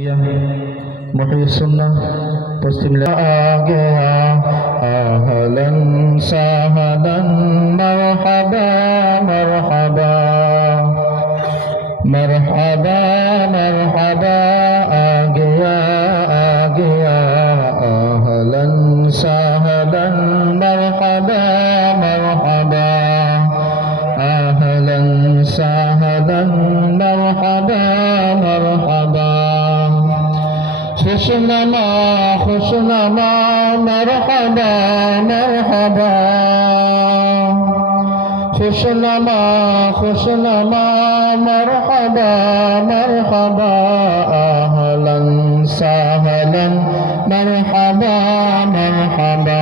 محيي السنة تسليم आ गया أهلا سهلا مرحبا مرحبا مرحبا مرحبا आ गया أهلا سهلا مرحبا مرحبا أهلا سهلا مرحبا مرحبا खुशनमा खुशनमा मरहबा मरहबा खुशनमा खुशनमा मरहबा मरहबा अहलन सहलन मरहबा मरहबा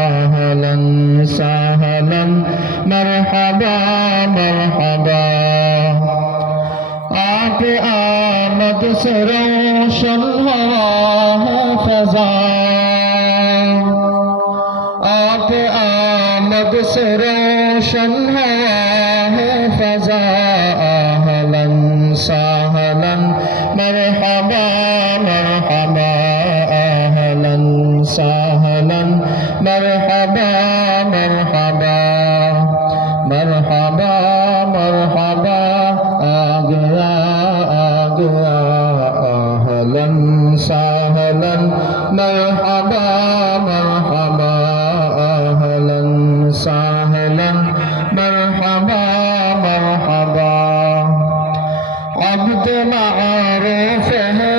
अहलन सहलन मरहबा मरहबा आप आमद से रोशन हवा है फ़ज़ा आप आमद से रोशन हवा है फ़ज़ा अहलन सहलन मरहबा मरहबा अहलन सहलन मरहबा मरहबा मरहबा मरहबा आ गया अहलन सहलन मरहबा मरहबा अहलन सहलन मरहबा मरहबा अब्द मारूफ है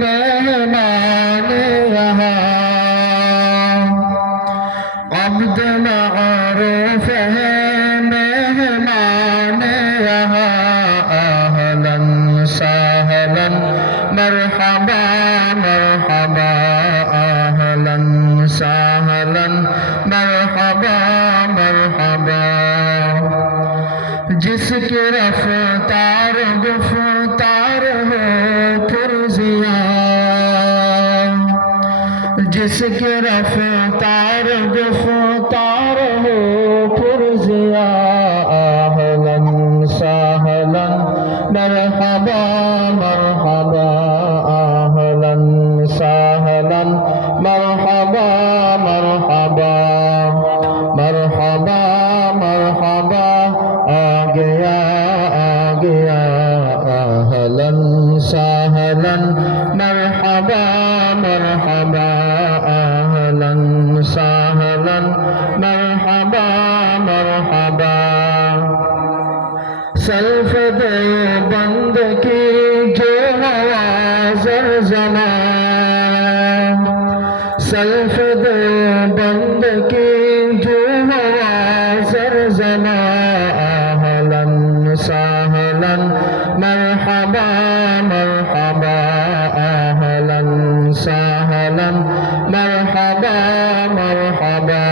मेहमान यहाँ अब्द मारूफ है मेहमान यहाँ अहलन सहलन मरहबा मरहबा अहलन सहलन मरहबा मरहबा जिसके रफ्तार गुफ्तार हो पुरज़िया जिसके रफ्तार गुफ्तार हो पुरज़िया अहलन सहलन मरहबा मरहबा अहलन सहलन मरहबा मरहबा मरहबा मरहबा आ गया अहलन सहलन मरहबा मरहबा अहलन सहलन मरहबा मरहबा सल्फ देवबंद की जो हवा ज़रज़मा सल्फ देवबंद की जो हवा ज़रज़मा अहलन सहलन मरहबा मरहबा अहलन सहलन मरहबा मरहबा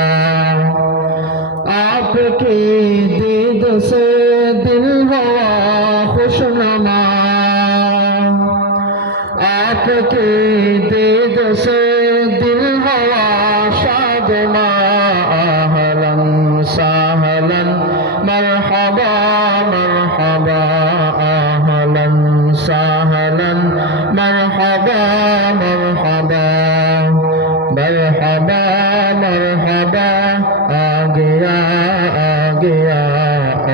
आपकी दीद से दिल हुआ खुशनुमा आपकी दीद से दिल हुआ शादमा अहलन सहलन मरहबा मरहबा अहलन सहलन मरहबा मरहबा मरहबा मरहबा आ गया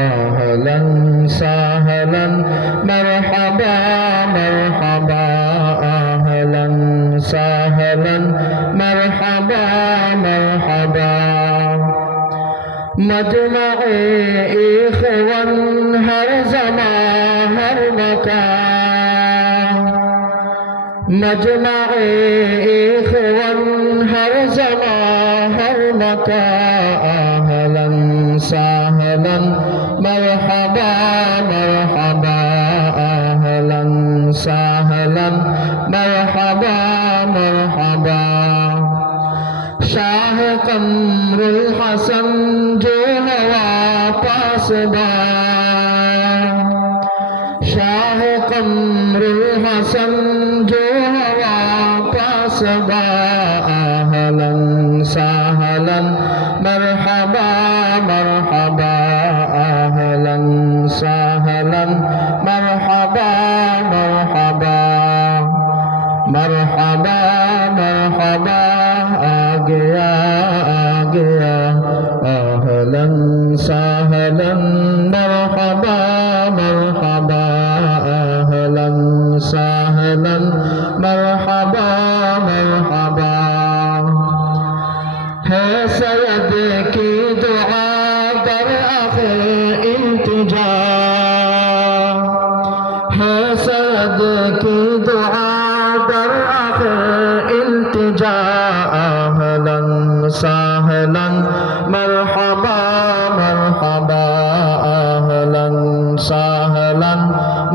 अहलन सहलन मरहबा मरहबा अहलन सहलन मरहबा मरहबा मजमए इख़वन हर ज़मान हर मकान मजमए इख़वन हर ज़मान हर मकान अहलन सहलन मरहबा मरहबा अहलन सहलन मरहबा मरहबा शाह कमरुल हसन जो हवा पासबा शाह कमरुल हसन जो हवा पासबा अहलन सहलन मरहबा मरहबा अहलन सहलन मरहबा मरहबा मरहबा मरहबा आ गया अहलन सहलन मरहबा मरहबा अहलन सहलन मरहबा मरहबा है सैयद की दुआ दर आखिर इल्तिजा है सैयद की दुआ दर आखिर इल्तिजा अहलन सहलन मरहबा मरहबा अहलन सहलन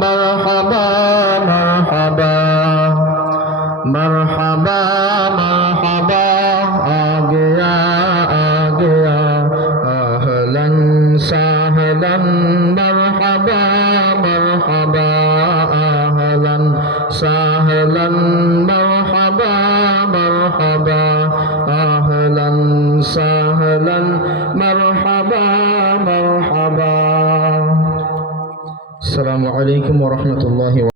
मरहबा मरहबा मरहबा मरहबा आ गया अहलन सहलन मरहबा मरहबा अहलन सहलन मरहबा मरहबा अहलन सहलन मरहबा मरहबा। अस्सलामु अलैकुम व रहमतुल्लाहि